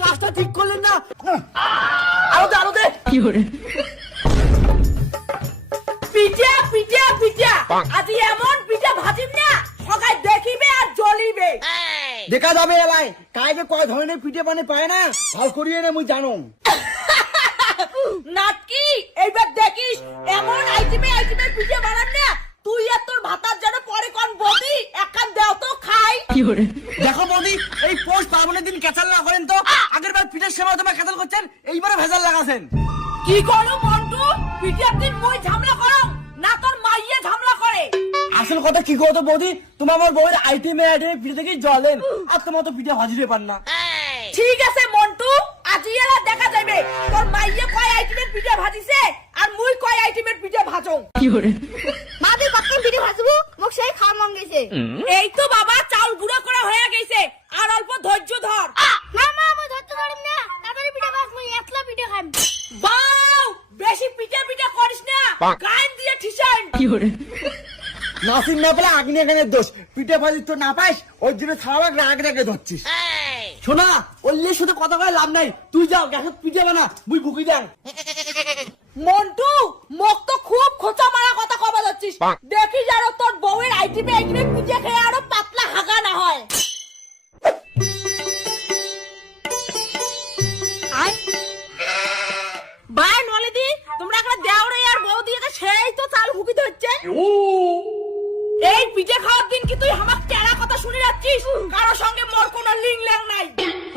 কাজটা ঠিক করলেন না। আরো দে কি করে পিঠা পিঠা পিঠা আজি এমন পিঠা ভাজিম না সবাই দেখিবে আর জ্বলিবে। দেখা যাবে রে ভাই, কাইবে কয় ধরনের পিঠে বানে পায় না, ভাল করিয়ে নে মুই জানো। নাটকি এইবার দেখিস এমন আইটেমে পিঠে বানান না তুই আর তোর ভাতার যেন পরে কোন বদি একখান দেও তো খাই। কি করে দেখো বৌদি, এই পৌষ পার্বণের দিন কেচাল না করেন তো। আগের বার পিঠের সময় তোমার কেচাল করছেন, এইবারে ভেজাল লাগাছেন। কি করো মন্টু, পিঠের দিন মই ঝামলা করো না তোর মাইয়ে ঝামলা করে। আসল কথা কি করতো বৌদি, তোমার আমার বউয়ের আইটেমে পিঠে থেকে জ্বলেন, আর তোমার তো পিঠে ভাজিতে পার না। ঠিক আছে মন্টু, আজি এরা দেখা যাবে তোর মাইয়ে কয় আইটেমের পিঠে ভাজিছে আর মুই কয় আইটেমের পিঠে ভাজং। কি করে মাদি কখন পিঠে ভাজবো মোক সেই খাওয়া মন গেছে। এই তো বাবা চাউল গুঁড়ো করা হয়ে গেছে, আর অল্প ধৈর্য ধর। না মা আমি ধরতে পারিম না, তাড়াতাড়ি পিঠে ভাজ, মই একলা পিঠে খাইম। বাউ বেশি পিঠে পিঠে করিস না, গান দিয়ে ঠিসাইন। কি করে নাসিম না পেলে আগ্নে এখানে দোষ, পিঠে ভাজি তো না পাইস, ওই জন্য ছাড়া রাগ রেখে ধরছিস। শোনা, অল্লের সাথে কথা কয়ে লাভ নাই, তুই যাও গ্যাসত পিঠে বানা, মুই ভুকি দেন। মন্টু মোক তো খুব খোঁচা মারা কথা কবা যাচ্ছিস, দেখি যারো তোর বউয়ের আইটেমে পিঠে খেয়ে আরো পাতলা হাগা না হয়। ভাই নলেদি তোমরা একটা দেওরে আর বউ দিয়ে সেই তো চাল হুকিতে হচ্ছে। এই পিঠে খাওয়ার দিন কি তুই আমার টেরা কথা শুনে যাচ্ছিস? কারো সঙ্গে মোর কোনো লিং ল্যাং নাই।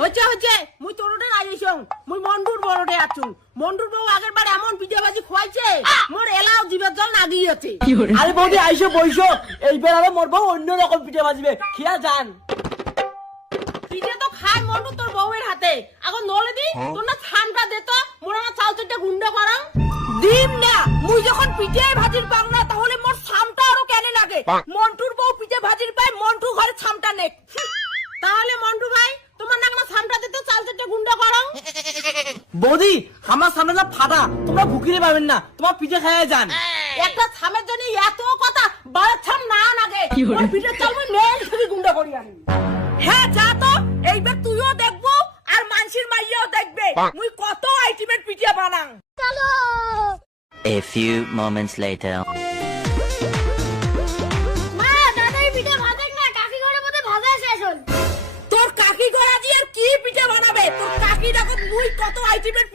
হচ্ছে মুই তোরটা আইছং, মুই মন্ডুর বড়টে আছু। মন্ডুর বউ আগের বার এমন পিঠে ভাজি খোয়াইছে মোর এলাও জিভের জল না গিয়েছে। কি করে আরে বৌদি আইসো বইসো, এইবার আরো মোর বউ অন্য রকম পিঠে বাজিবে, খেয়া যান। পিঠে তো খায় মন্ডু তোর বউয়ের হাতে, এখন নলেদি তোর না থানটা দে তো, মোর না চাল চালটা গুন্ডা করাং দিম না। মুই যখন পিঠে ভাজির পাং না তাহলে মোর ছামটা আরো কেনে লাগে। মন্টুর বউ পিঠে ভাজির পায়, মন্টু ঘরে ছামটা নেক। তাহলে মন্টু ভাই তোমার না ছামটা দিতে চাল চালটা গুন্ডা করাং। বৌদি আমার সামনে না ফাটা, তোমরা ভুকিতে পাবেন না, তোমার পিঠে খাইয়া যান। একটা ছামের জন্য এত কথা, বারো ছাম না লাগে। কি হলো? মোর পিঠে চাল মুই মেল ছবি গুন্ডা করি আমি। হ্যাঁ যা তো, এইবার তুইও দেখবো আর মানসির মাইয়াও দেখবে মুই কত আইটেমের পিঠে বানাং। চলো A few moments later. মা তাড়াতাড়ি পিঠে ভাজেন না, কাকি ঘরে মধ্যে ভাজা শেষ হল। তোর কাকি গড়া দিয়ে আর কি পিঠে বানাবে? তোর কাকি দেখো মুই কত আইটেমের